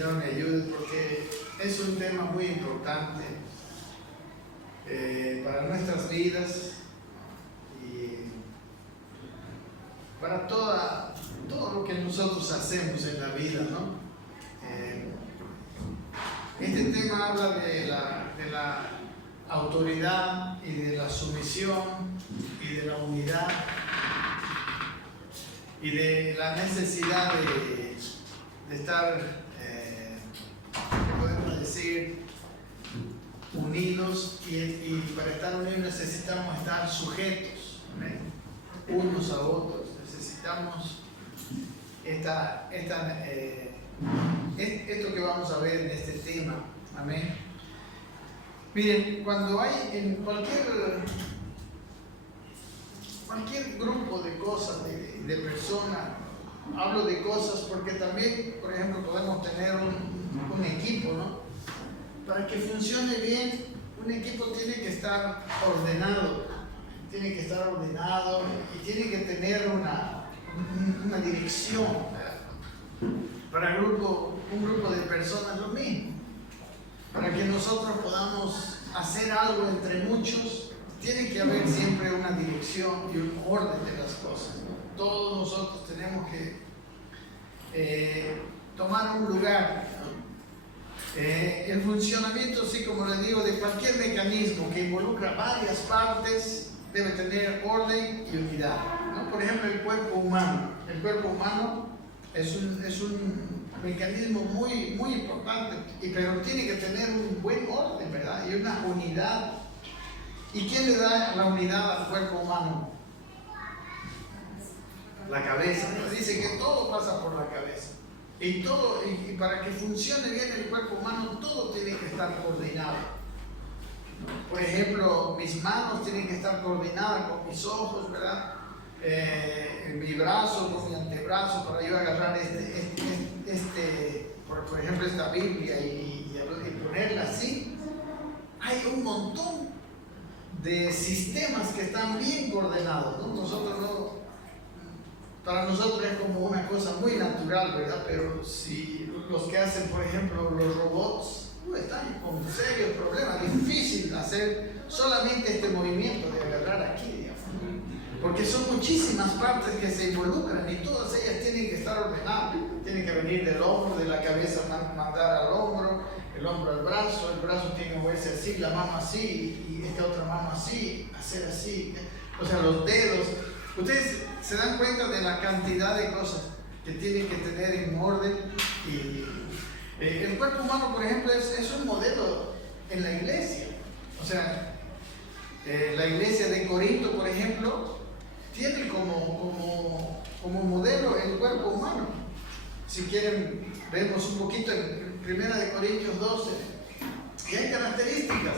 Señor me ayude porque es un tema muy importante para nuestras vidas y para todo lo que nosotros hacemos en la vida, ¿no? Este tema habla de la autoridad y de la sumisión y de la unidad y de la necesidad de estar, podemos decir, unidos, y para estar unidos necesitamos estar sujetos, ¿amén?, unos a otros. Necesitamos esto que vamos a ver en este tema, amén. Miren, cuando hay en cualquier grupo de cosas, de personas, hablo de cosas porque también, por ejemplo, podemos tener un equipo, ¿no? Para que funcione bien, un equipo tiene que estar ordenado, y tiene que tener una dirección, ¿verdad? Para un grupo de personas lo mismo. Para que nosotros podamos hacer algo entre muchos, tiene que haber siempre una dirección y un orden de las cosas, ¿no? Todos nosotros tenemos que tomar un lugar, ¿no? El funcionamiento, sí, como les digo, de cualquier mecanismo que involucra varias partes debe tener orden y unidad, ¿no? Por ejemplo, el cuerpo humano. El cuerpo humano es un mecanismo muy, muy importante, pero tiene que tener un buen orden, ¿verdad? Y una unidad. ¿Y quién le da la unidad al cuerpo humano? La cabeza, ¿no? Dice que todo pasa por la cabeza. Y para que funcione bien el cuerpo humano, todo tiene que estar coordinado. Por ejemplo, mis manos tienen que estar coordinadas con mis ojos, ¿verdad? Mi brazo con mi antebrazo para yo agarrar por ejemplo, esta Biblia y ponerla así. Hay un montón de sistemas que están bien coordenados, ¿no? Para nosotros es como una cosa muy natural, ¿verdad? Pero si los que hacen, por ejemplo, los robots, están con serios problemas. Difícil hacer solamente este movimiento de agarrar aquí, digamos, porque son muchísimas partes que se involucran y todas ellas tienen que estar ordenadas. Tienen que venir del hombro, de la cabeza mandar al hombro, el hombro al brazo, el brazo tiene que moverse así, la mano así y esta otra mano así, hacer así, o sea, los dedos. Ustedes se dan cuenta de la cantidad de cosas que tienen que tener en orden. Y el cuerpo humano, por ejemplo, es un modelo en la iglesia. O sea, la iglesia de Corinto, por ejemplo, tiene como modelo el cuerpo humano. Si quieren, vemos un poquito en 1 Corintios 12, que hay características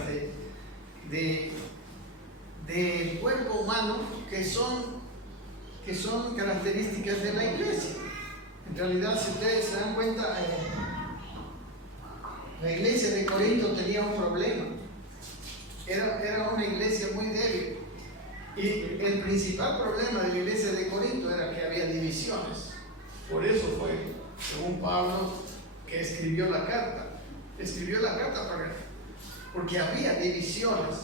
del cuerpo humano que son características de la iglesia. En realidad, si ustedes se dan cuenta, la iglesia de Corinto tenía un problema. Era una iglesia muy débil. Y el principal problema de la iglesia de Corinto era que había divisiones. Por eso fue, según Pablo, que escribió la carta. Porque había divisiones.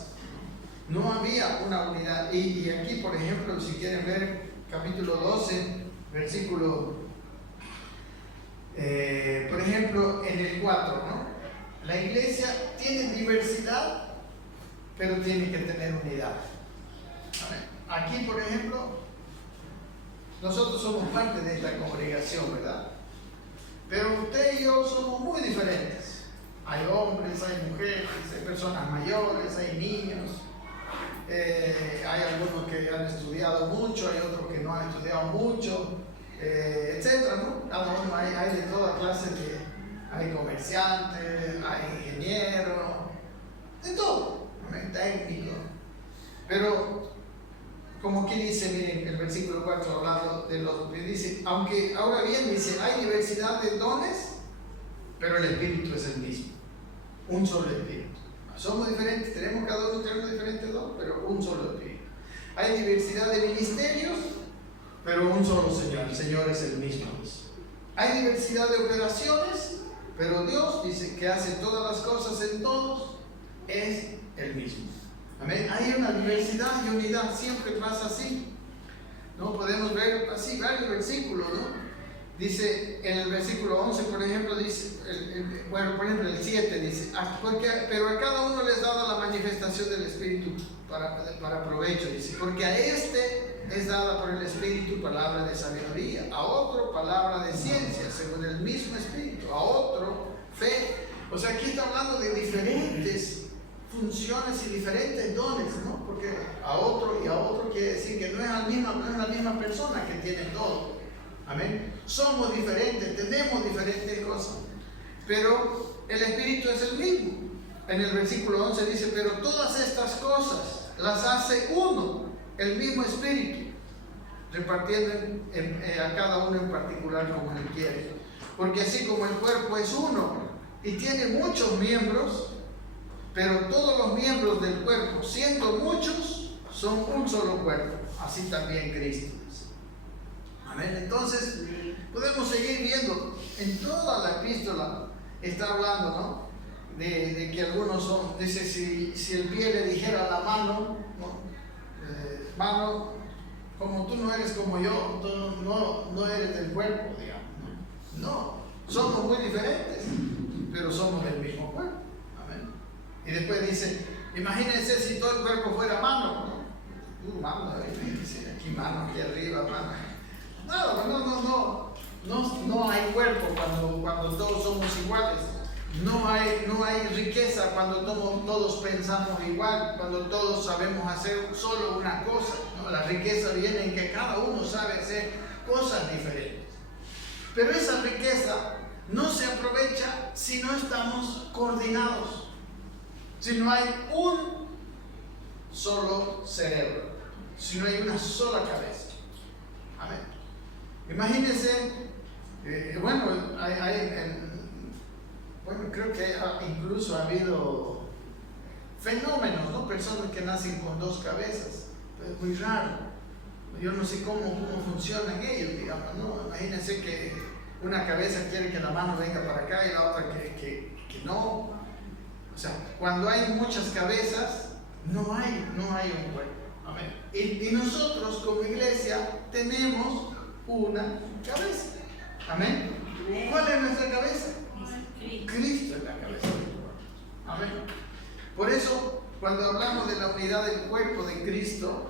No había una unidad. Y aquí, por ejemplo, si quieren ver capítulo 12, versículo, por ejemplo, en el 4, ¿no? La iglesia tiene diversidad, pero tiene que tener unidad. Aquí, por ejemplo, nosotros somos parte de esta congregación, ¿verdad? Pero usted y yo somos muy diferentes. Hay hombres, hay mujeres, hay personas mayores, hay niños. Hay algunos que han estudiado mucho, hay otros que no han estudiado mucho, etcétera, ¿no? Cada uno hay de toda clase hay comerciantes, hay ingenieros, de todo, técnicos. Pero, como aquí dice, miren, el versículo 4 hablando de los que dice, aunque ahora bien dice, hay diversidad de dones, pero el Espíritu es el mismo, un solo Espíritu. Somos diferentes, cada uno tenemos diferentes dones, pero un solo Espíritu. Hay diversidad de ministerios, pero un solo Señor. El Señor es el mismo. Hay diversidad de operaciones, Pero Dios dice que hace todas las cosas en todos, es el mismo. Amén. Hay una diversidad y unidad, siempre pasa así. No podemos ver así varios versículos, ¿no? Dice en el versículo 11, por ejemplo, dice, por ejemplo el 7 dice, pero a cada uno les dada la manifestación del Espíritu para provecho, dice, porque a este es dada por el Espíritu palabra de sabiduría, a otro palabra de ciencia, según el mismo Espíritu, a otro fe. O sea, aquí está hablando de diferentes funciones y diferentes dones, ¿no? Porque a otro y a otro quiere decir que no es la misma persona que tiene todo. Amén. Somos diferentes, tenemos diferentes cosas, pero el Espíritu es el mismo. En el versículo 11 dice, pero todas estas cosas las hace uno, el mismo Espíritu, repartiendo a cada uno en particular como él quiere. Porque así como el cuerpo es uno y tiene muchos miembros, pero todos los miembros del cuerpo, siendo muchos, son un solo cuerpo, así también Cristo. Amén. Entonces, podemos seguir viendo, en toda la epístola está hablando, ¿no? De que algunos son, dice, si el pie le dijera a la mano, ¿no? Mano, como tú no eres como yo, tú no eres del cuerpo, digamos. No, somos muy diferentes, pero somos del mismo cuerpo. Amén. Y después dice, imagínense si todo el cuerpo fuera mano, ¿no? Mano, aquí mano, aquí arriba, mano. No hay cuerpo cuando todos somos iguales. No hay riqueza cuando todos pensamos igual, cuando todos sabemos hacer solo una cosa, ¿no? La riqueza viene en que cada uno sabe hacer cosas diferentes. Pero esa riqueza no se aprovecha si no estamos coordinados, si no hay un solo cerebro, si no hay una sola cabeza. Amén. Imagínense, creo que incluso ha habido fenómenos, ¿no? Personas que nacen con dos cabezas. Es muy raro. Yo no sé cómo funcionan ellos, digamos, ¿no? Imagínense que una cabeza quiere que la mano venga para acá y la otra que no. O sea, cuando hay muchas cabezas, no hay un cuerpo. Amén. Y nosotros como iglesia tenemos una cabeza. Amén. ¿Cuál es nuestra cabeza? Cristo es la cabeza. Amén. Por eso, cuando hablamos de la unidad del cuerpo de Cristo,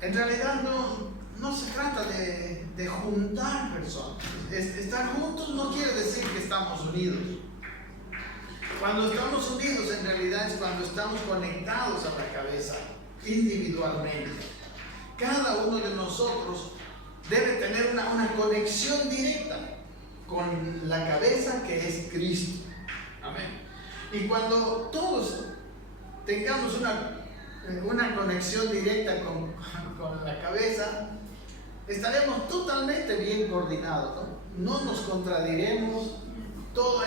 en realidad no se trata de juntar personas. Estar juntos no quiere decir que estamos unidos. Cuando estamos unidos, en realidad es cuando estamos conectados a la cabeza individualmente. Cada uno de nosotros debe tener una conexión directa con la cabeza que es Cristo. Amén. Y cuando todos tengamos una conexión directa con la cabeza, estaremos totalmente bien coordinados, ¿no? No nos contradiremos,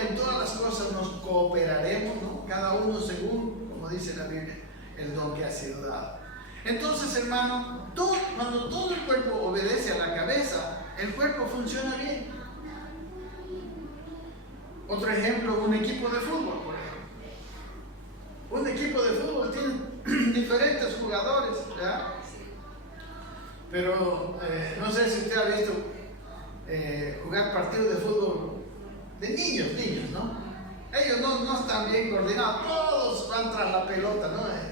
en todas las cosas nos cooperaremos, ¿no? Cada uno según, como dice la Biblia, el don que ha sido dado. Entonces, hermano, cuando todo el cuerpo obedece a la cabeza, el cuerpo funciona bien. Otro ejemplo, un equipo de fútbol, por ejemplo. Un equipo de fútbol tiene diferentes jugadores, ¿verdad? Pero no sé si usted ha visto jugar partidos de fútbol de niños, ¿no? Ellos no están bien coordinados, todos van tras la pelota, ¿no?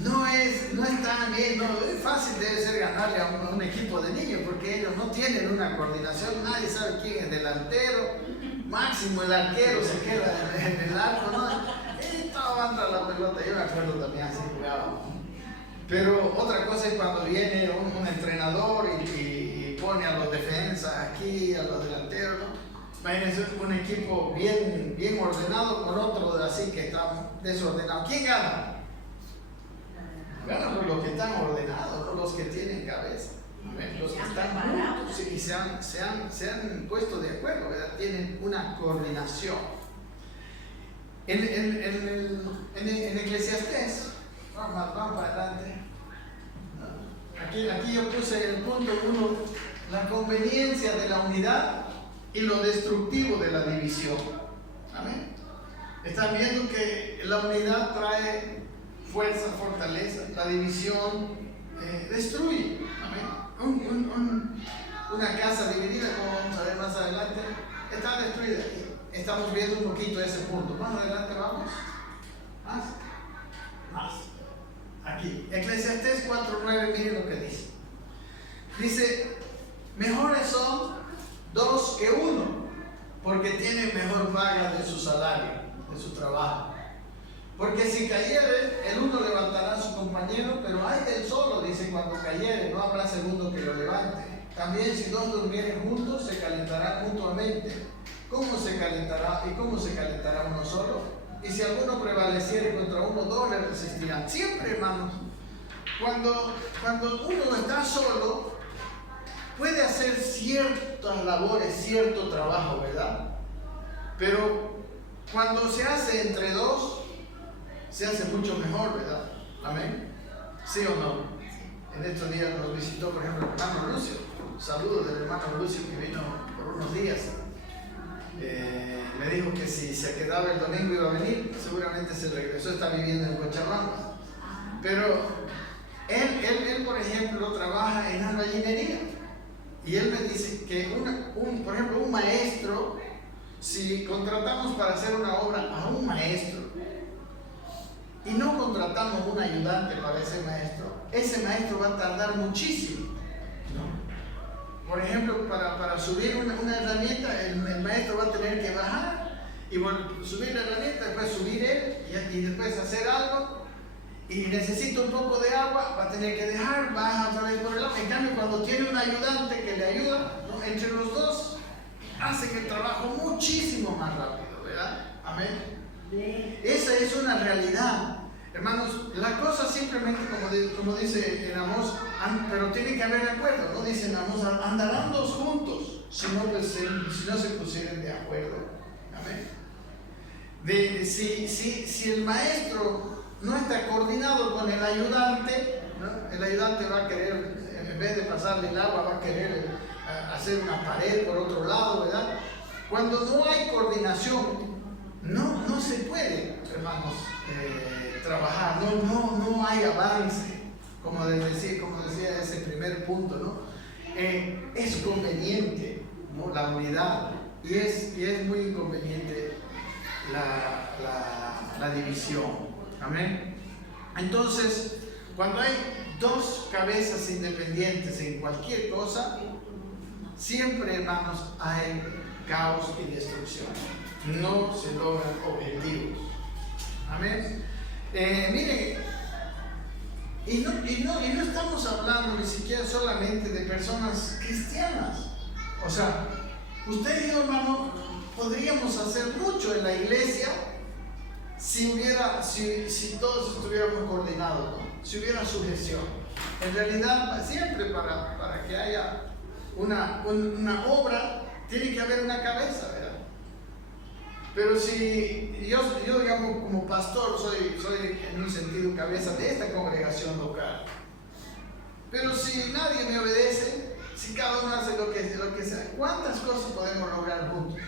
No están bien, es fácil debe ser ganarle a un equipo de niños porque ellos no tienen una coordinación, nadie sabe quién es delantero, máximo el arquero se queda en el arco, ¿no? Y todos van tras la pelota, yo me acuerdo también así jugaba. Pero otra cosa es cuando viene un entrenador y pone a los defensas aquí, a los delanteros, ¿no? Imagínense un equipo bien ordenado con otro así que está desordenado. ¿Quién gana? Ganan los que están ordenados, no los que tienen cabeza. Los que están juntos y se han puesto de acuerdo, ¿verdad? Tienen una coordinación. En Eclesiastés, vamos para adelante. Aquí yo puse el punto 1, la conveniencia de la unidad y lo destructivo de la división. Amén. Están viendo que la unidad trae fuerza, fortaleza. La división destruye. Amén. Una casa dividida, como vamos a ver más adelante, está destruida. Estamos viendo un poquito ese punto. Más adelante vamos. Más. Aquí. Eclesiastés 4:9, miren lo que dice. Dice, mejores son dos que uno, porque tienen mejor paga de su salario, de su trabajo. Porque si cayere, el uno levantará a su compañero, pero hay del solo, dice, cuando cayere, no habrá segundo que lo levante. También si dos durmieren juntos, se calentarán mutuamente. ¿Cómo se calentará? ¿Y cómo se calentará uno solo? Y si alguno prevaleciere contra uno, dos le resistirán. Siempre, hermanos, cuando uno está solo, puede hacer ciertas labores, cierto trabajo, ¿verdad? Pero cuando se hace entre dos, se hace mucho mejor, ¿verdad? Amén. ¿Sí o no? En estos días nos visitó, por ejemplo, el hermano Lucio. Saludos del hermano Lucio que vino por unos días. Me dijo que si se quedaba el domingo iba a venir, seguramente se regresó, está viviendo en Cochabamba. Pero él por ejemplo, trabaja en albañilería. Y él me dice que, por ejemplo, un maestro, si contratamos para hacer una obra a un maestro y no contratamos un ayudante para ese maestro va a tardar muchísimo, ¿no? Por ejemplo, para subir una herramienta, el maestro va a tener que bajar y subir la herramienta, después subir él y después hacer algo. Y necesita un poco de agua, va a tener que dejar, baja otra vez por el agua. En cambio, cuando tiene un ayudante que le ayuda, ¿no? Entre los dos, hacen el trabajo muchísimo más rápido, ¿verdad? Amén. Esa es una realidad. Hermanos, la cosa simplemente, como dice en Amós, pero tiene que haber acuerdo, ¿no? Dice en Amós, andarán dos juntos, si no se pusieran de acuerdo. Amén. Si el maestro no está coordinado con el ayudante, ¿no? El ayudante va a querer, en vez de pasarle el agua, va a querer hacer una pared por otro lado, ¿verdad? Cuando no hay coordinación, no se puede, hermanos, trabajar, no hay avance, como decía ese primer punto, ¿no? Es conveniente, ¿no? La unidad, y es muy inconveniente la división. Amén. Entonces, cuando hay dos cabezas independientes en cualquier cosa, siempre, hermanos, hay caos y destrucción. No se logran objetivos. Amén. Miren, y no estamos hablando ni siquiera solamente de personas cristianas. O sea, usted y yo, hermano, podríamos hacer mucho en la iglesia si todos estuviéramos coordinados, ¿no? Si hubiera sujeción. En realidad, siempre para que haya una obra, tiene que haber una cabeza, ¿verdad? Pero si yo digamos, como pastor, soy en un sentido cabeza de esta congregación local. Pero si nadie me obedece, si cada uno hace lo que sea, ¿cuántas cosas podemos lograr juntos?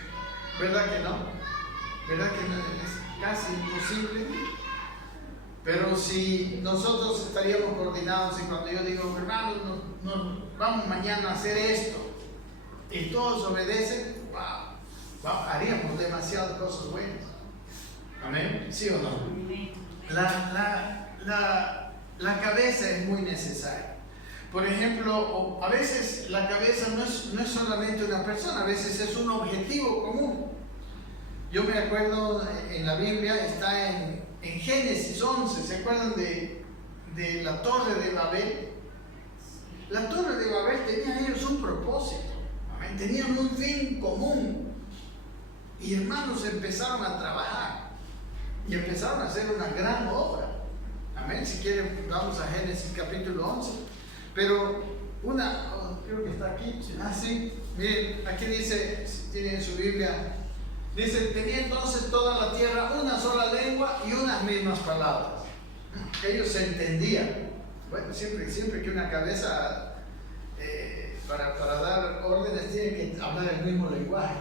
¿Verdad que no? ¿Verdad que no? Es casi imposible. Pero si nosotros estaríamos coordinados y cuando yo digo, hermanos, vamos mañana a hacer esto, y todos obedecen, haríamos demasiadas cosas buenas. Amén. ¿Sí o no? La cabeza es muy necesaria. Por ejemplo, a veces la cabeza no es solamente una persona, a veces es un objetivo común. Yo me acuerdo en la Biblia, está en Génesis 11, ¿se acuerdan de la Torre de Babel? La Torre de Babel tenía ellos un propósito, amén, tenían un fin común. Y hermanos empezaron a trabajar y empezaron a hacer una gran obra. Amén. Si quieren, vamos a Génesis capítulo 11. Pero creo que está aquí. Sí. Miren, aquí dice, si tienen su Biblia, dice, tenía entonces toda la tierra una sola lengua y unas mismas palabras. Ellos se entendían. Bueno, siempre que una cabeza para dar órdenes tiene que hablar el mismo lenguaje.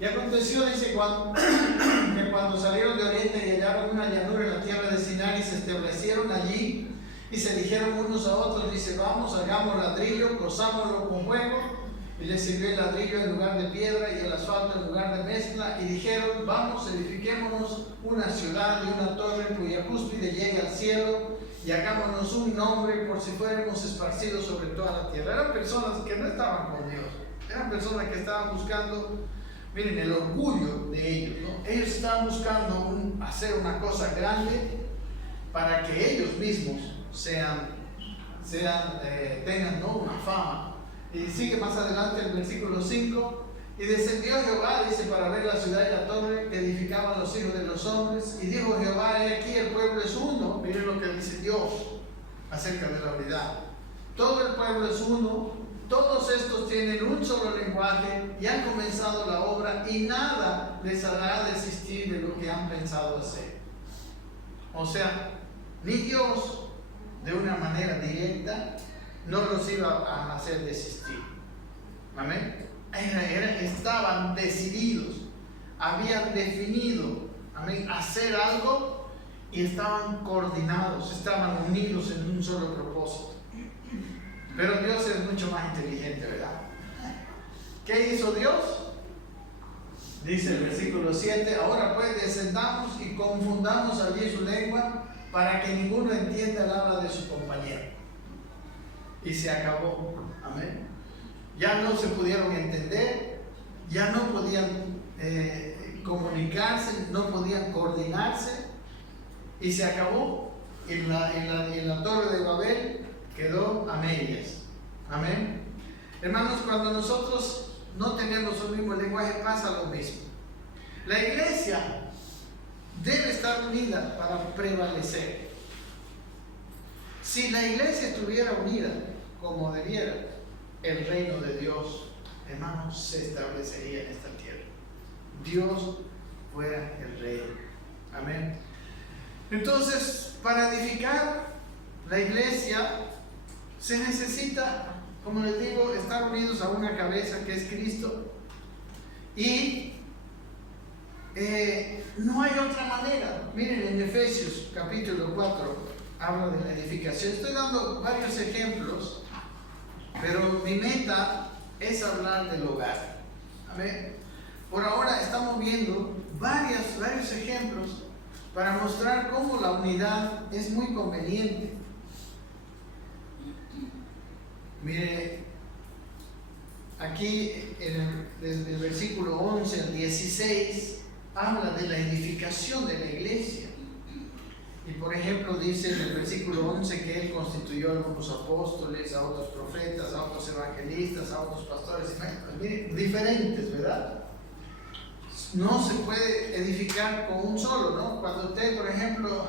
Y aconteció, dice, cuando establecieron allí y se dijeron unos a otros, dice, vamos, hagamos ladrillo, cozámoslo con fuego, y les sirvió el ladrillo en lugar de piedra y el asfalto en lugar de mezcla, y dijeron, vamos, edifiquémonos una ciudad y una torre cuya cúspide llegue al cielo, y hagámonos un nombre por si fuéramos esparcidos sobre toda la tierra. Eran personas que no estaban con Dios, eran personas que estaban buscando, miren, el orgullo de ellos, ¿no? Ellos estaban buscando hacer una cosa grande para que ellos mismos tengan, ¿no?, una fama. Y sigue más adelante el versículo 5. Y descendió Jehová, dice, para ver la ciudad y la torre que edificaban los hijos de los hombres. Y dijo Jehová, he aquí el pueblo es uno. Miren lo que dice Dios acerca de la unidad. Todo el pueblo es uno. Todos estos tienen un solo lenguaje y han comenzado la obra, y nada les hará desistir de lo que han pensado hacer. O sea, ni Dios de una manera directa no los iba a hacer desistir. Amén. Estaban decididos, habían definido, amén, hacer algo, y estaban coordinados, estaban unidos en un solo propósito. Pero Dios es mucho más inteligente, ¿verdad? ¿Qué hizo Dios? Dice el versículo 7, ahora pues descendamos y confundamos allí su lengua, para que ninguno entienda el habla de su compañero. Y se acabó. Amén. Ya no se pudieron entender, ya no podían comunicarse, no podían coordinarse, y se acabó. En la torre de Babel quedó a medias. Amén. Hermanos, cuando nosotros no tenemos el mismo lenguaje, pasa lo mismo. La iglesia debe estar unida para prevalecer. Si la iglesia estuviera unida como debiera, el reino de Dios, hermanos, se establecería en esta tierra. Dios fuera el rey. Amén. Entonces, para edificar la iglesia se necesita, como les digo, estar unidos a una cabeza que es Cristo. Y no hay otra manera. Miren, en Efesios capítulo 4 habla de la edificación. Estoy dando varios ejemplos, pero mi meta es hablar del hogar. Amén. Por ahora estamos viendo varios ejemplos para mostrar cómo la unidad es muy conveniente. Mire, aquí desde el versículo 11 al 16 habla de la edificación de la iglesia. Y por ejemplo dice en el versículo 11 que Él constituyó a algunos apóstoles, a otros profetas, a otros evangelistas, a otros pastores y maestros. Miren, diferentes, ¿verdad? No se puede edificar con un solo, ¿no? Cuando usted, por ejemplo,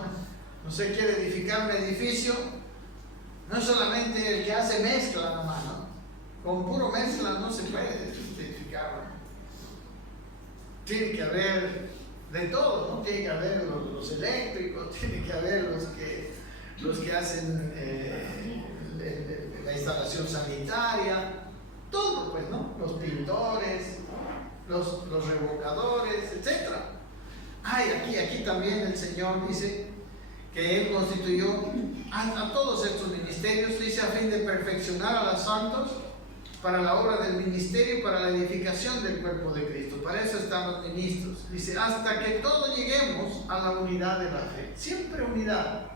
no sé, quiere edificar un edificio, no es solamente el que hace mezcla nomás, ¿no? Con puro mezcla no se puede edificar, ¿no? Tiene que haber de todo, ¿no? Tiene que haber los eléctricos, tiene que haber los que hacen la instalación sanitaria, todo, pues, ¿no? Los pintores, los revocadores, etc. Aquí también el Señor dice que Él constituyó a todos estos ministerios, dice, a fin de perfeccionar a los santos para la obra del ministerio, para la edificación del cuerpo de Cristo. Para eso están los ministros. Dice, hasta que todos lleguemos a la unidad de la fe. Siempre unidad.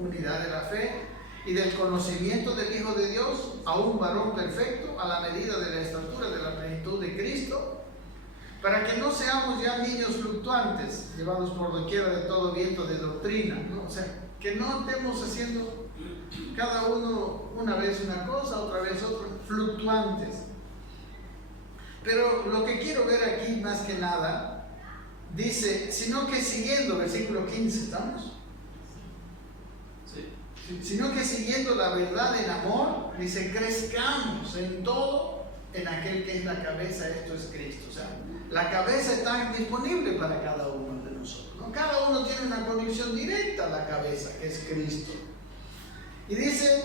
Unidad de la fe y del conocimiento del Hijo de Dios, a un varón perfecto, a la medida de la estatura de la plenitud de Cristo, para que no seamos ya niños fluctuantes, llevados por doquiera de todo viento de doctrina, ¿no? O sea, que no estemos haciendo cada uno una vez una cosa, otra vez otra, fluctuantes. Pero lo que quiero ver aquí más que nada, dice, sino que siguiendo, versículo 15, ¿estamos? Sí. Sino que siguiendo la verdad en amor, dice, crezcamos en todo en aquel que es la cabeza, esto es Cristo. O sea, la cabeza está disponible para cada uno de nosotros, ¿no? Cada uno tiene una conexión directa a la cabeza, que es Cristo. Y dice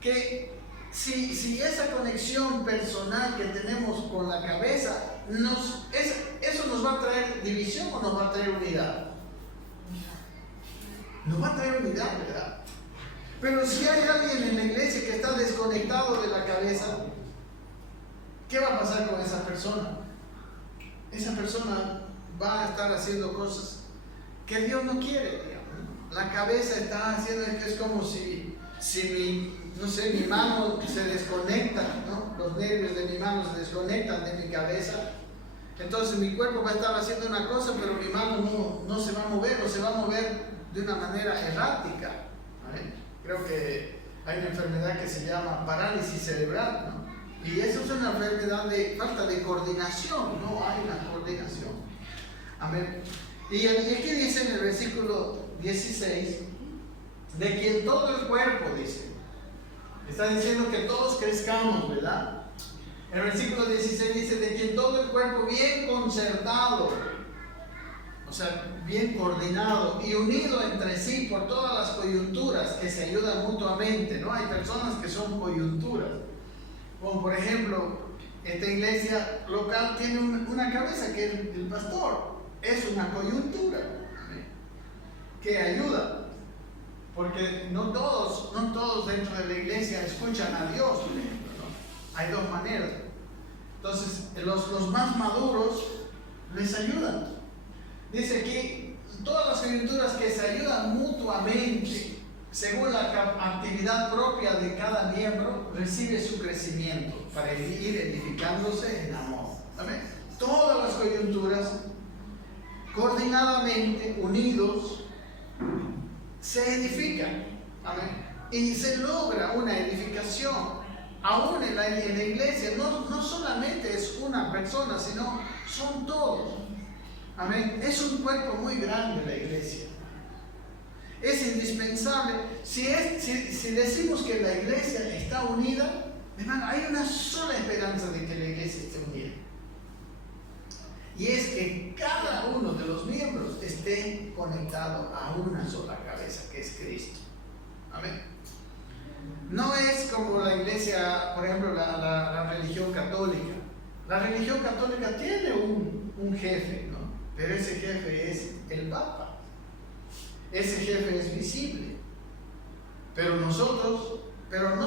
que si esa conexión personal que tenemos con la cabeza, ¿eso nos va a traer división o nos va a traer unidad? nos va a traer unidad, ¿verdad? Pero si hay alguien en la iglesia que está desconectado de la cabeza, ¿qué va a pasar con esa persona? Esa persona va a estar haciendo cosas que Dios no quiere, digamos. La cabeza está haciendo, es como si mi mano se desconecta, ¿no? Los nervios de mi mano se desconectan de mi cabeza. Entonces mi cuerpo va a estar haciendo una cosa, pero mi mano no se va a mover, o se va a mover de una manera errática. ¿Vale? Creo que hay una enfermedad que se llama parálisis cerebral, ¿no? Y eso es una enfermedad de falta de coordinación, no hay una coordinación. Amén. Y aquí dice en el versículo 16, de quien todo el cuerpo, dice, está diciendo que todos crezcamos, ¿verdad? El versículo 16 dice, de quien todo el cuerpo bien concertado, o sea, bien coordinado y unido entre sí por todas las coyunturas que se ayudan mutuamente, ¿no? Hay personas que son coyunturas, como por ejemplo, esta iglesia local tiene una cabeza que es el pastor, es una coyuntura, ¿sí? Que ayuda, porque no todos dentro de la iglesia escuchan a Dios, por ejemplo, ¿no? Hay dos maneras. Entonces, los más maduros les ayudan. Dice aquí, todas las coyunturas que se ayudan mutuamente, según la actividad propia de cada miembro, recibe su crecimiento para ir edificándose en amor. ¿Amén? Todas las coyunturas, coordinadamente, unidos, se edifican. ¿Amén? Y se logra una edificación. Aún en la iglesia, no solamente es una persona, sino son todos. Amén. Es un cuerpo muy grande la iglesia. Es indispensable. Si decimos que la iglesia está unida, hermano, hay una sola esperanza de que la iglesia esté unida. Y es que cada uno de los miembros esté conectado a una sola cabeza, que es Cristo. Amén. No es como la iglesia, por ejemplo, la religión católica. La religión católica tiene un jefe, ¿no? Pero ese jefe es el Papa. Ese jefe es visible. Pero no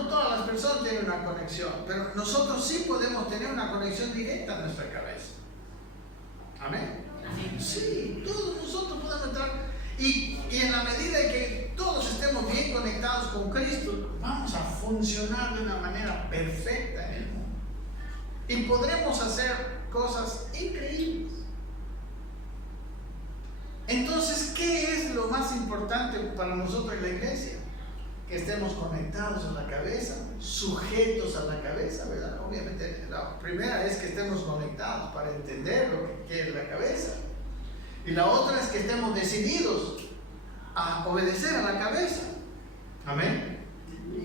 todas las personas tienen una conexión. Pero nosotros sí podemos tener una conexión directa a nuestra cabeza. Amén. Sí, todos nosotros podemos entrar. Y en la medida en que todos estemos bien conectados con Cristo, vamos a funcionar de una manera perfecta en el mundo. Y podremos hacer cosas increíbles. Entonces, ¿qué es lo más importante para nosotros en la iglesia? Que estemos conectados a la cabeza, sujetos a la cabeza, ¿verdad? Obviamente, la primera es que estemos conectados para entender lo que es la cabeza. Y la otra es que estemos decididos a obedecer a la cabeza. Amén.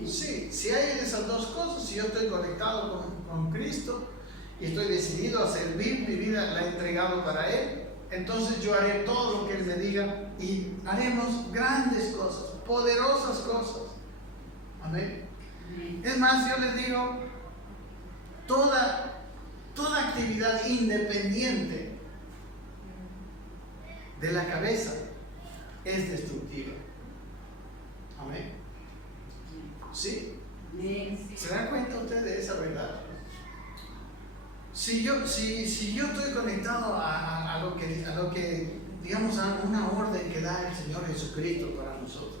Sí, si hay esas dos cosas, si yo estoy conectado con Cristo y estoy decidido a servir, mi vida la he entregado para Él, entonces yo haré todo lo que Él me diga y haremos grandes cosas, poderosas cosas. Amén. Es más, yo les digo, toda actividad independiente de la cabeza es destructiva. Amén. ¿Sí? ¿Se dan cuenta ustedes de esa verdad? Si yo estoy conectado a lo que, digamos, a una orden que da el Señor Jesucristo para nosotros,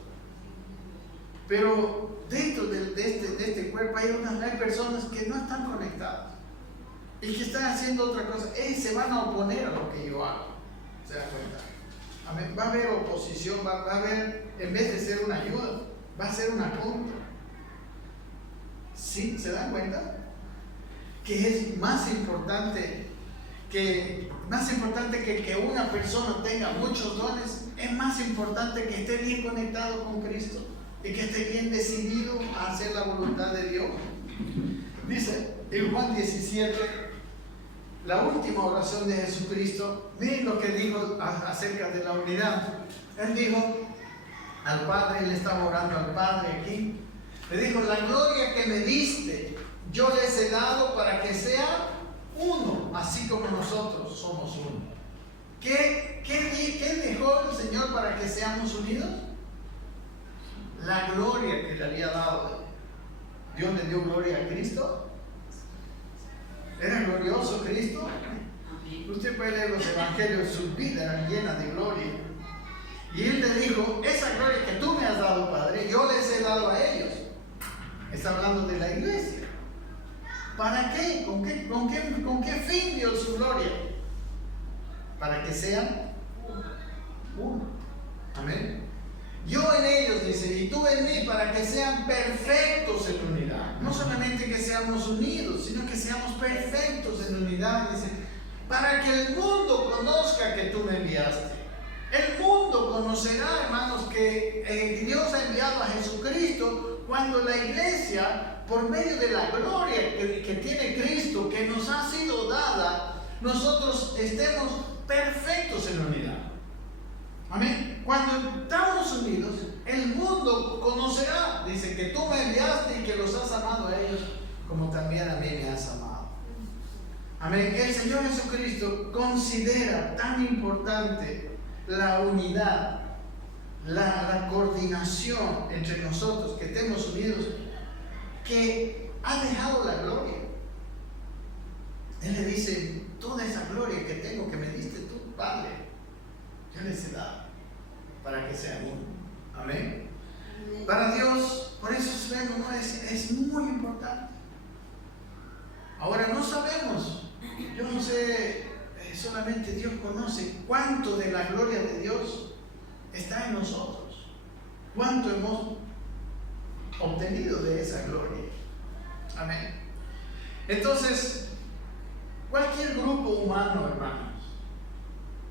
pero dentro de este cuerpo hay personas que no están conectadas y que están haciendo otra cosa, se van a oponer a lo que yo hago. ¿Se dan cuenta? Amén. Va a haber oposición, va a haber, en vez de ser una ayuda, va a ser una contra. ¿Sí? ¿Se dan cuenta? Que es más importante que una persona tenga muchos dones, es más importante que esté bien conectado con Cristo y que esté bien decidido a hacer la voluntad de Dios. Dice en Juan 17, la última oración de Jesucristo, miren lo que dijo acerca de la unidad. Él dijo al Padre, él estaba orando al Padre aquí, le dijo: la gloria que me diste, yo les he dado para que sean uno, así como nosotros somos uno. ¿Qué dejó el Señor para que seamos unidos? la gloria que le había dado. Dios le dio gloria a Cristo. ¿Era glorioso Cristo? Usted puede leer los evangelios, sus vidas eran llenas de gloria. Y Él le dijo, esa gloria que tú me has dado, Padre, yo les he dado a ellos. Está hablando de la iglesia. ¿Para qué? ¿Con qué fin dio su gloria? Para que sean uno. Amén. Yo en ellos, dice, y tú en mí, para que sean perfectos en unidad. No solamente que seamos unidos, sino que seamos perfectos en unidad, dice, para que el mundo conozca que tú me enviaste. El mundo conocerá, hermanos, que Dios ha enviado a Jesucristo cuando la iglesia, por medio de la gloria que tiene Cristo, que nos ha sido dada, nosotros estemos perfectos en unidad. Amén. Cuando estamos unidos, el mundo conocerá, dice, que tú me enviaste y que los has amado a ellos como también a mí me has amado. Amén. El Señor Jesucristo considera tan importante la unidad, la coordinación entre nosotros, que estemos unidos, que ha dejado la gloria. Él le dice, toda esa gloria que tengo, que me diste tú, Padre, yo les he dado para que sean uno. Amén. Para Dios, por eso es muy importante. Ahora no sabemos, yo no sé, solamente Dios conoce cuánto de la gloria de Dios está en nosotros, cuánto hemos obtenido de esa gloria. Amén. Entonces, cualquier grupo humano, hermanos,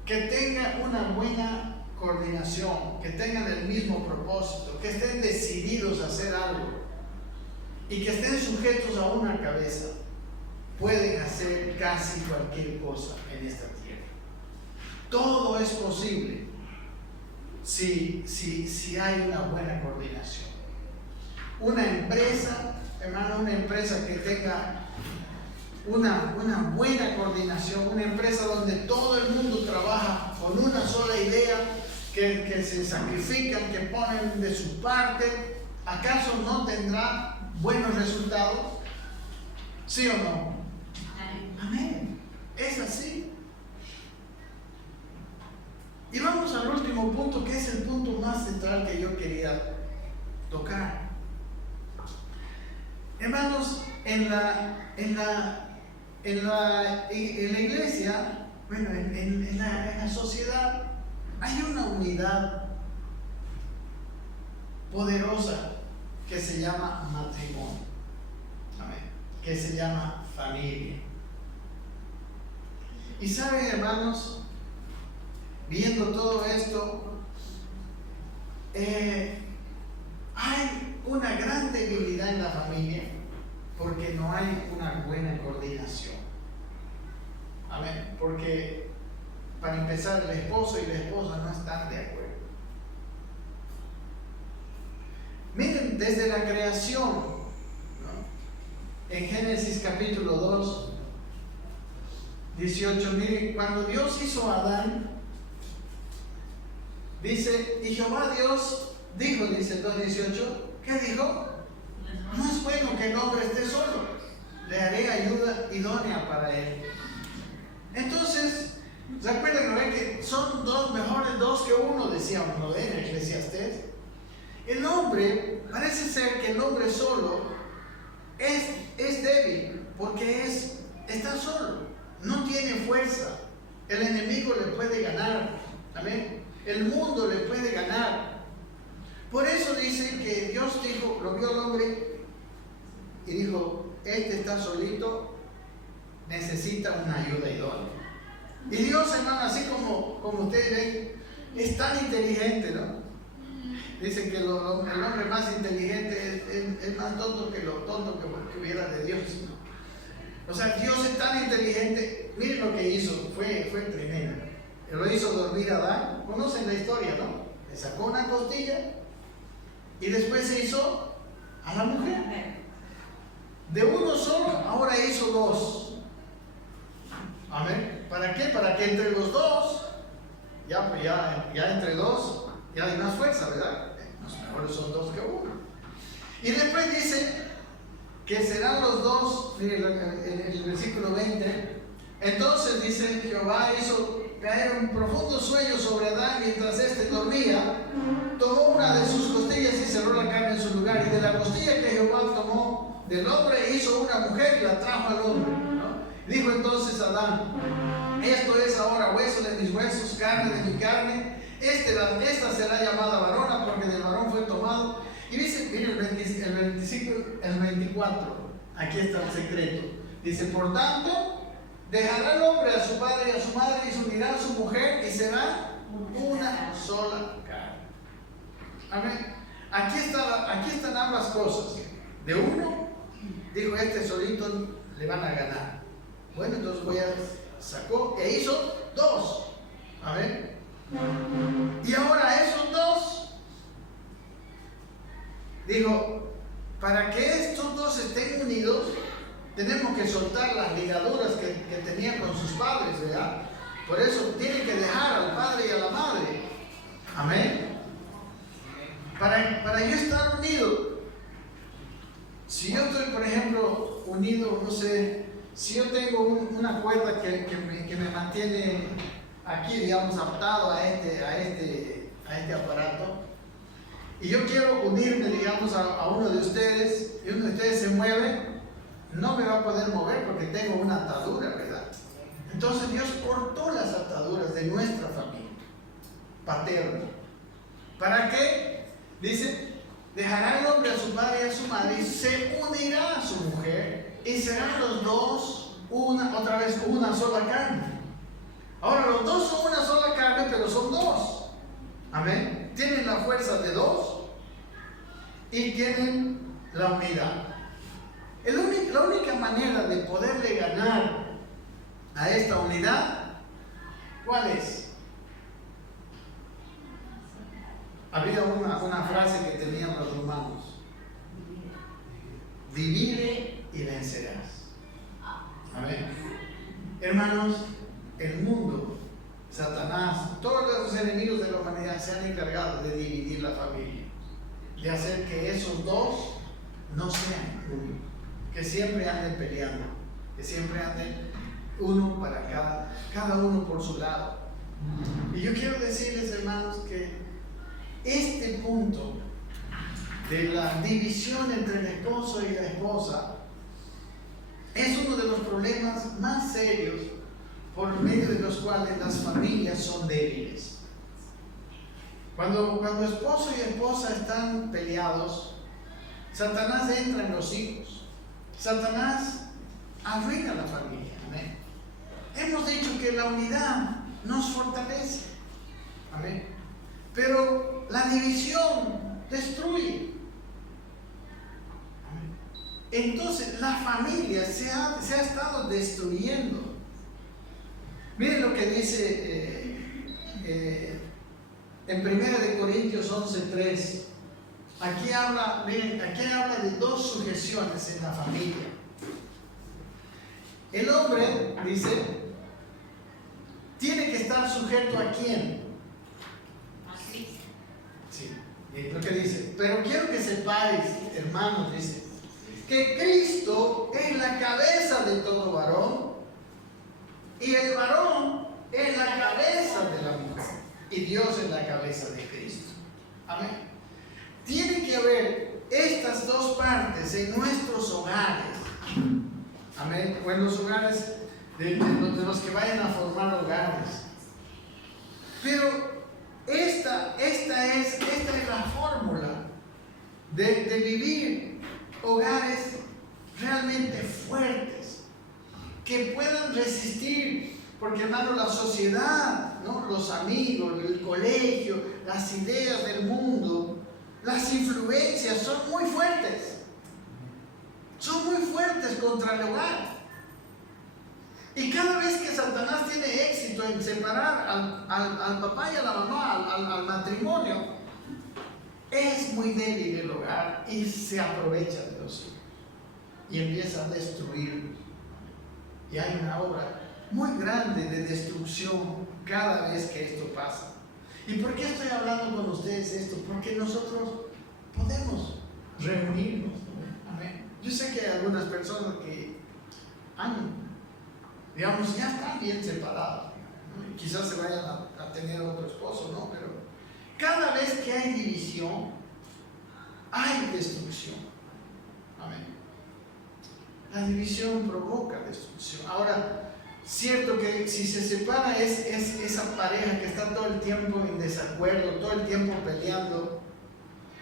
que tenga una buena coordinación, que tengan el mismo propósito, que estén decididos a hacer algo y que estén sujetos a una cabeza, pueden hacer casi cualquier cosa en esta tierra. Todo es posible si hay una buena coordinación. Una empresa, hermano, una empresa que tenga una buena coordinación, una empresa donde todo el mundo trabaja con una sola idea, que se sacrifican, que ponen de su parte, ¿acaso no tendrá buenos resultados? ¿Sí o no? Amén. Es así. Y vamos al último punto, que es el punto más central que yo quería tocar. Hermanos, en la iglesia, bueno, en la sociedad, hay una unidad poderosa que se llama matrimonio. Amén. Que se llama familia. Y saben, hermanos, viendo todo esto, hay una gran debilidad en la familia porque no hay una buena coordinación. Amén. Porque para empezar, el esposo y la esposa no están de acuerdo. Miren, desde la creación, ¿no? En Génesis capítulo 2, 18, miren, cuando Dios hizo a Adán, dice, y Jehová Dios dijo, dice 2:18, ¿qué dijo? No es bueno que el hombre esté solo, le haré ayuda idónea para él. Entonces, ¿se acuerdan, no? Que son mejores dos que uno, decíamos, ¿no? En Eclesiastés. El hombre, parece ser que el hombre solo es débil, porque está solo, no tiene fuerza. El enemigo le puede ganar, amén. El mundo le puede ganar. Por eso dice que Dios dijo, lo vio al hombre y dijo, este está solito, necesita una ayuda idónea. Y Dios, hermano, así como ustedes ven, es tan inteligente, ¿no? Dicen que el hombre más inteligente es más tonto que lo tonto que hubiera de Dios, ¿no? O sea, Dios es tan inteligente. Miren lo que hizo, fue tremendo. Lo hizo dormir a Adán. Conocen la historia, ¿no? Le sacó una costilla y después se hizo a la mujer. De uno solo, ahora hizo dos. Amén. ¿Para qué? Para que entre los dos, ya entre dos, ya hay más fuerza, ¿verdad? Los mejores son dos que uno. Y después dice que serán los dos, miren el versículo 20. Entonces dice: Jehová hizo caer un profundo sueño sobre Adán mientras éste dormía. Tomó una de sus costillas y cerró la carne en su lugar. Y de la costilla que Jehová tomó del hombre hizo una mujer y la trajo al hombre, ¿no? Dijo entonces Adán: esto es ahora hueso de mis huesos, carne de mi carne. Esta será llamada varona, porque del varón fue tomado. Y dice, miren el 24, aquí está el secreto. Dice: por tanto, dejará el hombre a su padre y a su madre y se unirá a su mujer y será una sola carne. Amén. Aquí están ambas cosas. De uno, dijo: este solito le van a ganar. Bueno, entonces sacó e hizo dos. Amén. Y ahora esos dos, digo, para que estos dos estén unidos, tenemos que soltar las ligaduras que tenían con sus padres, ¿verdad? Por eso tienen que dejar al padre y a la madre. Amén. Para yo estar unido, si yo estoy, por ejemplo, unido, no sé, si yo tengo una cuerda que me mantiene aquí, digamos, atado a este aparato, y yo quiero unirme, digamos, a uno de ustedes, y uno de ustedes se mueve, no me va a poder mover porque tengo una atadura, ¿verdad? Entonces Dios cortó las ataduras de nuestra familia paterna. ¿Para qué? Dice: dejará el hombre a su padre y a su madre y se unirá a su mujer y serán los dos otra vez una sola carne. Ahora los dos son una sola carne, pero son dos. Amén. Tienen la fuerza de dos y tienen la unidad. La única manera de poderle ganar a esta unidad, ¿cuál es? Había una frase que tenían los romanos: divide y vencerás. Amén. Hermanos, el mundo, Satanás, todos los enemigos de la humanidad se han encargado de dividir la familia, de hacer que esos dos no sean uno, que siempre anden peleando, que siempre anden uno para cada uno por su lado. Y yo quiero decirles, hermanos, que este punto de la división entre el esposo y la esposa es uno de los problemas más serios por medio de los cuales las familias son débiles. Cuando esposo y esposa están peleados, Satanás entra en los hijos. Satanás arruina la familia. Amén. Hemos dicho que la unidad nos fortalece. Amén. Pero la división destruye. Amén. Entonces la familia se ha estado destruyendo. Miren lo que dice en 1 Corintios 11:3. Aquí habla de dos sujeciones en la familia. El hombre, dice, tiene que estar sujeto ¿a quién? A Cristo. Sí, es lo que dice. Pero quiero que sepáis, hermanos, dice, que Cristo es la cabeza de todo varón y el varón es la cabeza de la mujer y Dios es la cabeza de Cristo. Amén. Tiene que haber estas dos partes en nuestros hogares. Amén. O en los hogares de los que vayan a formar hogares. Pero esta es la fórmula de vivir hogares realmente fuertes, que puedan resistir, porque hermano, la sociedad, ¿no? Los amigos, el colegio, las ideas del mundo, las influencias son muy fuertes contra el hogar. Y cada vez que Satanás tiene éxito en separar al papá y a la mamá, al matrimonio, es muy débil el hogar y se aprovecha de los hijos y empieza a destruirlos. Y hay una obra muy grande de destrucción cada vez que esto pasa. ¿Y por qué estoy hablando con ustedes esto? Porque nosotros podemos reunirnos, ¿no? Amén. Yo sé que hay algunas personas que digamos, ya están bien separadas, ¿no? Y quizás se vayan a tener otro esposo, ¿no? Pero cada vez que hay división, hay destrucción. Amén. La división provoca destrucción. Ahora, cierto que si se separa es esa pareja que está todo el tiempo en desacuerdo, todo el tiempo peleando.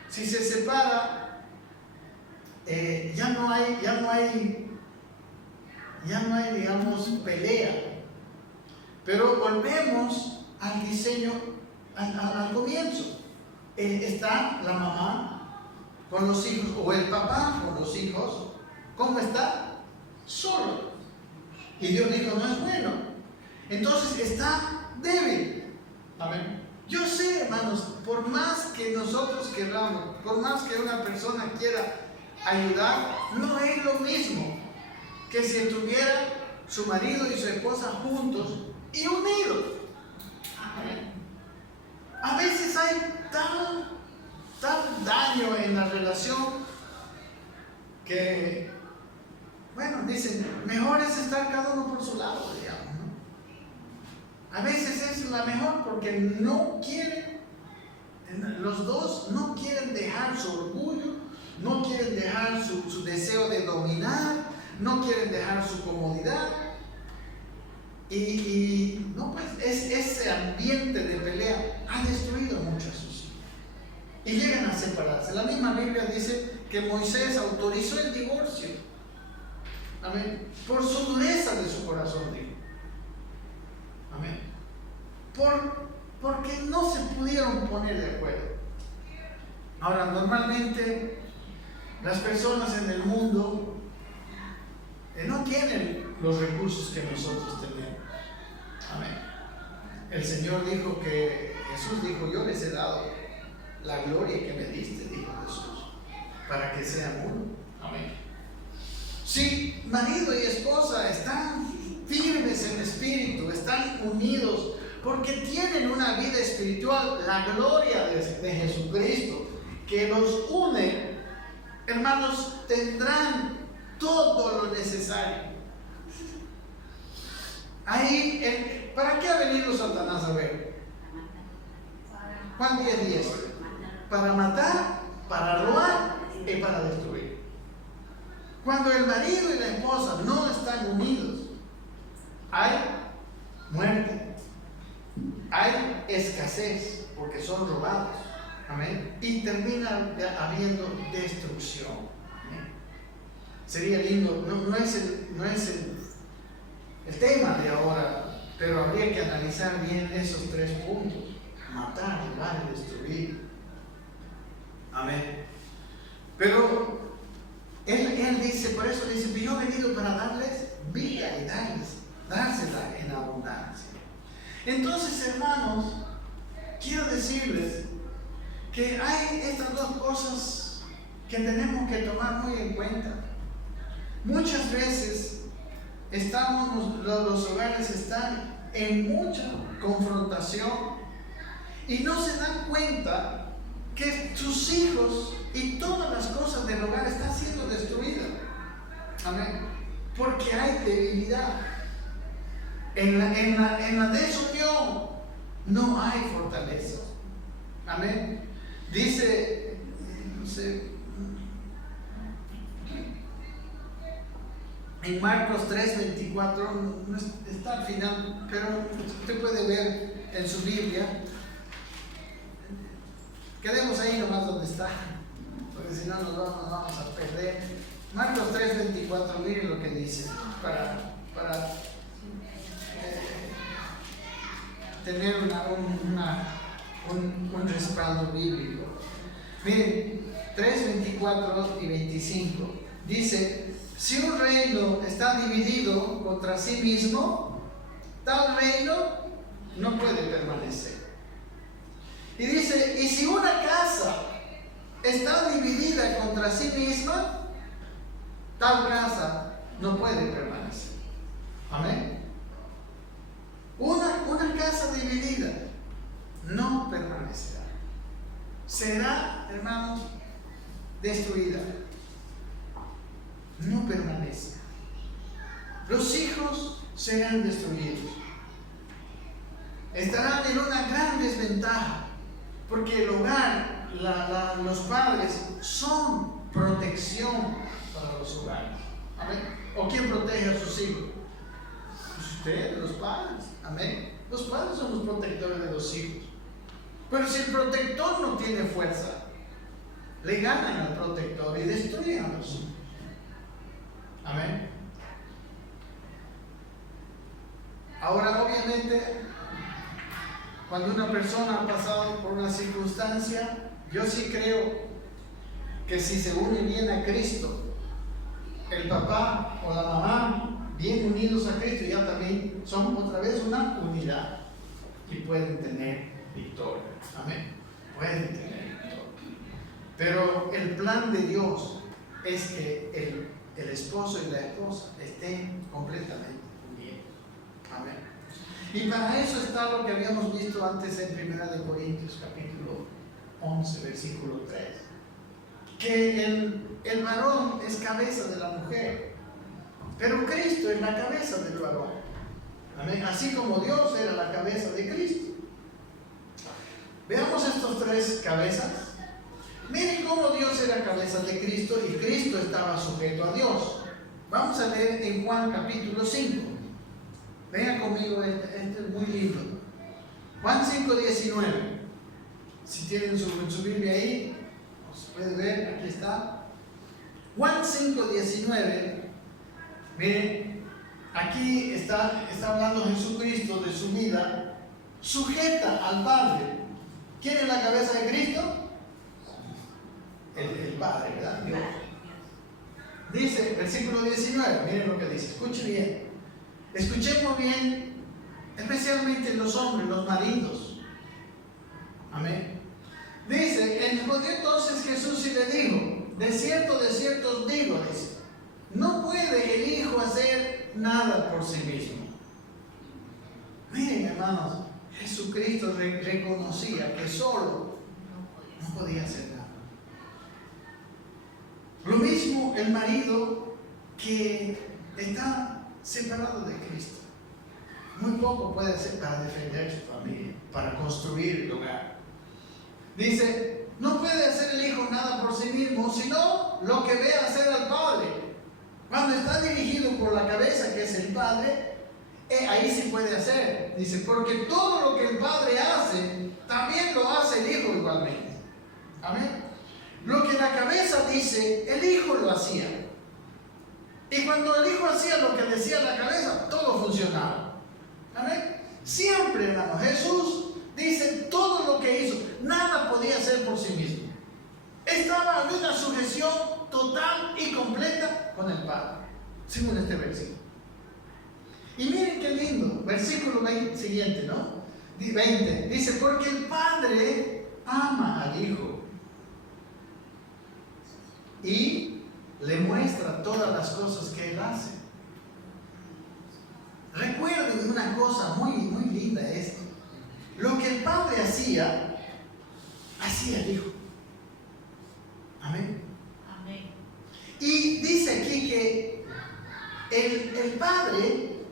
Si se separa, ya no hay, digamos, pelea. Pero volvemos al diseño, al comienzo. Está la mamá con los hijos, o el papá con los hijos. ¿Cómo está? Solo. Y Dios dijo, no es bueno. Entonces está débil. Amén. Yo sé, hermanos, por más que nosotros queramos, por más que una persona quiera ayudar, no es lo mismo que si estuviera su marido y su esposa juntos y unidos. Amén. A veces hay tal daño en la relación que, bueno, dicen, mejor es estar cada uno por su lado, digamos, ¿no? A veces es la mejor porque no quieren, los dos no quieren dejar su orgullo, no quieren dejar su deseo de dominar, no quieren dejar su comodidad. Y no, pues ese ambiente de pelea ha destruido mucho a sus hijos. Y llegan a separarse. La misma Biblia dice que Moisés autorizó el divorcio. Amén. Por su dureza de su corazón, dijo. Amén. Porque no se pudieron poner de acuerdo. Ahora, normalmente las personas en el mundo no tienen los recursos que nosotros tenemos. Amén. El Señor dijo Jesús dijo, yo les he dado la gloria que me diste, dijo Jesús, para que sean uno. Amén. Si marido y esposa están firmes en espíritu, están unidos, porque tienen una vida espiritual, la gloria de Jesucristo que los une, hermanos, tendrán todo lo necesario. Ahí, ¿para qué ha venido Satanás a ver? Juan 10:10. Para matar, para robar y para destruir. Cuando el marido y la esposa no están unidos, hay muerte, hay escasez porque son robados. Amén. Y termina habiendo destrucción. Amén. Sería lindo, no es el tema de ahora, pero habría que analizar bien esos tres puntos: matar, robar y destruir. Amén. Pero él dice, por eso dice, yo he venido para darles vida y dársela en abundancia. Entonces, hermanos, quiero decirles que hay estas dos cosas que tenemos que tomar muy en cuenta. Muchas veces los hogares están en mucha confrontación y no se dan cuenta que sus hijos y todas las cosas del hogar están siendo destruidas. Amén. Porque hay debilidad. En la desunión no hay fortaleza. Amén. Dice, no sé, en Marcos 3:24, no está al final, pero usted puede ver en su Biblia. Quedemos ahí nomás donde está, porque si no nos vamos a perder. Marcos 3:24, miren lo que dice, para tener un respaldo bíblico. Miren, 3:24 y 25, dice: si un reino está dividido contra sí mismo, tal reino no puede permanecer. Y dice, y si una casa está dividida contra sí misma, tal casa no puede permanecer. Amén. Una casa dividida no permanece. permanecerá. Será, hermanos, destruida. No permanece. Los hijos serán destruidos. Estarán en una gran desventaja, porque el hogar, los padres son protección para los hogares. Amén. ¿O quién protege a sus hijos? Pues ustedes, los padres. Amén. Los padres son los protectores de los hijos. Pero si el protector no tiene fuerza, le ganan al protector y destruyen a los hijos. Amén. Ahora, obviamente, cuando una persona ha pasado por una circunstancia, yo sí creo que si se une bien a Cristo, el papá o la mamá, bien unidos a Cristo, ya también son otra vez una unidad y pueden tener victoria. Amén. Pueden tener victoria. Pero el plan de Dios es que el esposo y la esposa estén completamente unidos. Amén. Y para eso está lo que habíamos visto antes en 1 Corintios capítulo 11, versículo 3. Que el varón es cabeza de la mujer, pero Cristo es la cabeza del varón. Amén. Así como Dios era la cabeza de Cristo. Veamos estos tres cabezas. Miren cómo Dios era cabeza de Cristo y Cristo estaba sujeto a Dios. Vamos a leer en Juan capítulo 5. Vean conmigo, este es muy lindo. Juan 5:19. Si tienen su Biblia ahí, se puede ver, aquí está. Juan 5:19. Miren, aquí está hablando Jesucristo de su vida sujeta al Padre. ¿Quién es la cabeza de Cristo? El Padre, ¿verdad? Dios. Dice, versículo 19, miren lo que dice, escuchen bien. Escuchemos bien, especialmente los hombres, los maridos. Amén. Dice, respondió entonces Jesús y le dijo, de cierto os digo, dice, no puede el Hijo hacer nada por sí mismo. Miren, hermanos, Jesucristo reconocía que solo no podía hacer nada. Lo mismo el marido que está separado de Cristo. Muy poco puede hacer para defender su familia, para construir el hogar. Dice, no puede hacer el Hijo nada por sí mismo, sino lo que ve hacer al Padre. Cuando está dirigido por la cabeza, que es el Padre, ahí sí puede hacer. Dice, porque todo lo que el Padre hace, también lo hace el Hijo igualmente. Amén. Lo que la cabeza dice, el Hijo lo hacía. Y cuando el Hijo hacía lo que decía la cabeza, todo funcionaba. Amén. Siempre, hermano, Jesús dice todo lo que hizo, nada podía hacer por sí mismo. Estaba en una sujeción total y completa con el Padre, según este versículo. Y miren qué lindo, versículo 20, siguiente, ¿no? 20, dice, porque el Padre ama al Hijo y le muestra todas las cosas que Él hace. Recuerden una cosa muy, muy linda esto. Lo que el Padre hacía el Hijo. Amén. Amén. Y dice aquí que el Padre,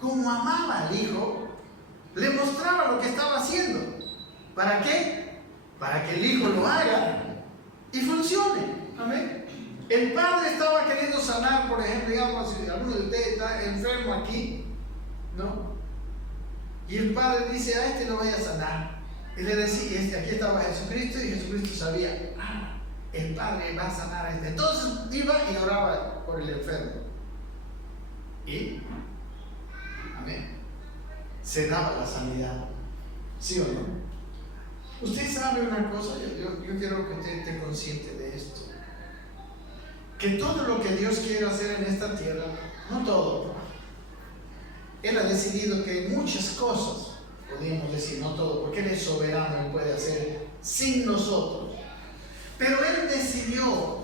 como amaba al Hijo, le mostraba lo que estaba haciendo. ¿Para qué? Para que el Hijo lo haga y funcione. Amén. El Padre estaba queriendo sanar, por ejemplo, digamos, si alguno de ustedes está enfermo aquí, ¿no? Y el Padre dice, a este lo voy a sanar. Y le decía, aquí estaba Jesucristo, y Jesucristo sabía, el Padre va a sanar a este. Entonces iba y oraba por el enfermo. Y, amén, se daba la sanidad. ¿Sí o no? Usted sabe una cosa, yo quiero que usted esté consciente de esto. Que todo lo que Dios quiere hacer en esta tierra, no todo, Él ha decidido que muchas cosas, podríamos decir, no todo, porque Él es soberano y puede hacer sin nosotros. Pero Él decidió,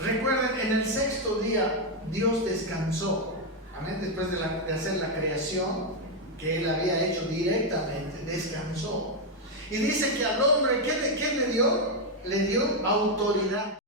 recuerden, en el sexto día Dios descansó, amén, después de hacer la creación que Él había hecho directamente, descansó. Y dice que al hombre, ¿qué le dio? Le dio autoridad.